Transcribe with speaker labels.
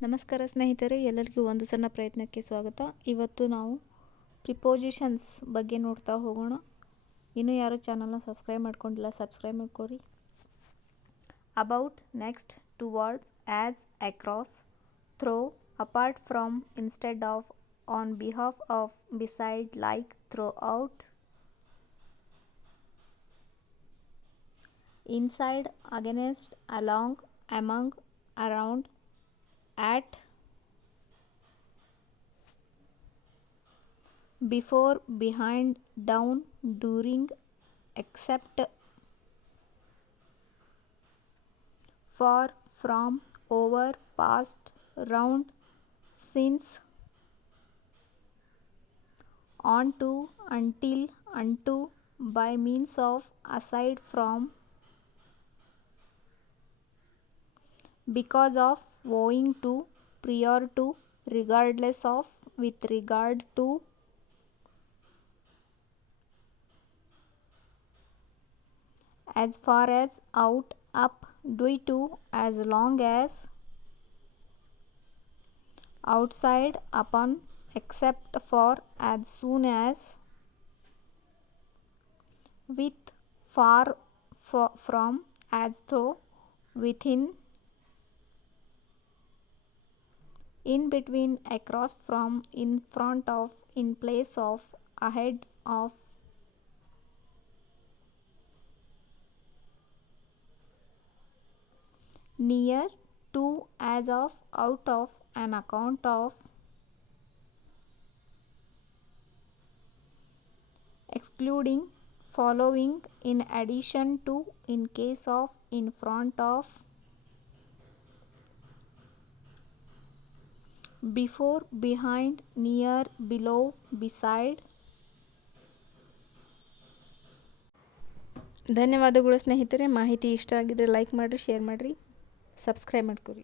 Speaker 1: ನಮಸ್ಕಾರ ಸ್ನೇಹಿತರೆ ಎಲ್ಲರಿಗೂ ಒಂದು ಸಣ್ಣ ಪ್ರಯತ್ನಕ್ಕೆ ಸ್ವಾಗತ ಇವತ್ತು ನಾವು ಪ್ರಿಪೋಸಿಷನ್ಸ್ ಬಗ್ಗೆ ನೋಡ್ತಾ ಹೋಗೋಣ ಇನ್ನೂ ಯಾರು ಚಾನಲ್ನ ಸಬ್ಸ್ಕ್ರೈಬ್ ಮಾಡ್ಕೊಂಡಿಲ್ಲ ಸಬ್ಸ್ಕ್ರೈಬ್ ಮಾಡ್ಕೊರಿ
Speaker 2: about next towards as across through apart from instead of on behalf of beside like throughout inside against along among around at before behind down during except for from over past round since on to until unto by means of aside from because of owing to prior to regardless of with regard to. As far as out up due to as long as outside upon except for as soon as with far fo- from as though within in between across from in front of in place of ahead of. Near to as of out of an account of. Excluding following in addition to in case of in front of before behind near below beside
Speaker 1: ಧನ್ಯವಾದಗಳು ಸ್ನೇಹಿತರೆ. ಮಾಹಿತಿ ಇಷ್ಟ ಆಗಿದ್ರೆ like ಮಾಡಿರಿ share ಮಾಡಿರಿ. Subscribe ಮಾಡ್ಕೊರಿ.